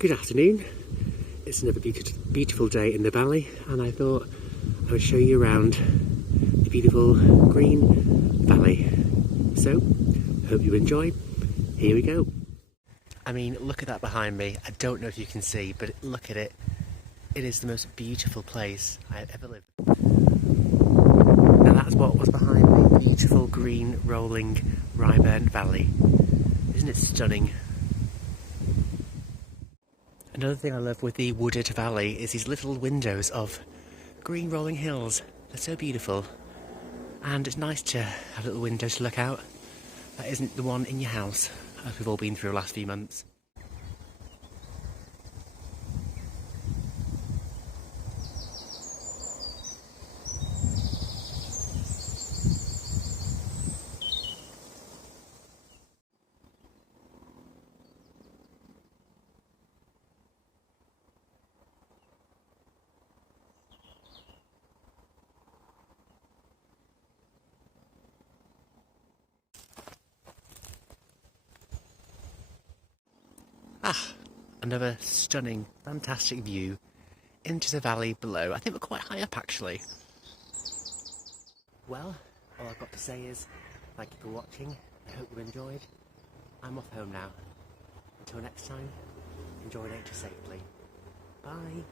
Good afternoon. It's another beautiful day in the valley, and I thought I would show you around the beautiful green valley. So, hope you enjoy. Here we go. I mean, look at that behind me. I don't know if you can see, but look at it. It is the most beautiful place I've ever lived. And that's what was behind me, the beautiful green rolling rye-burnt valley. Isn't it stunning? Another thing I love with the wooded valley is these little windows of green rolling hills. They're so beautiful. And it's nice to have little windows to look out. That isn't the one in your house, as we've all been through the last few months. Another stunning, fantastic view into the valley below. I think we're quite high up actually. Well, all I've got to say is thank you for watching. I hope you enjoyed. I'm off home now. Until next time, enjoy nature safely. Bye.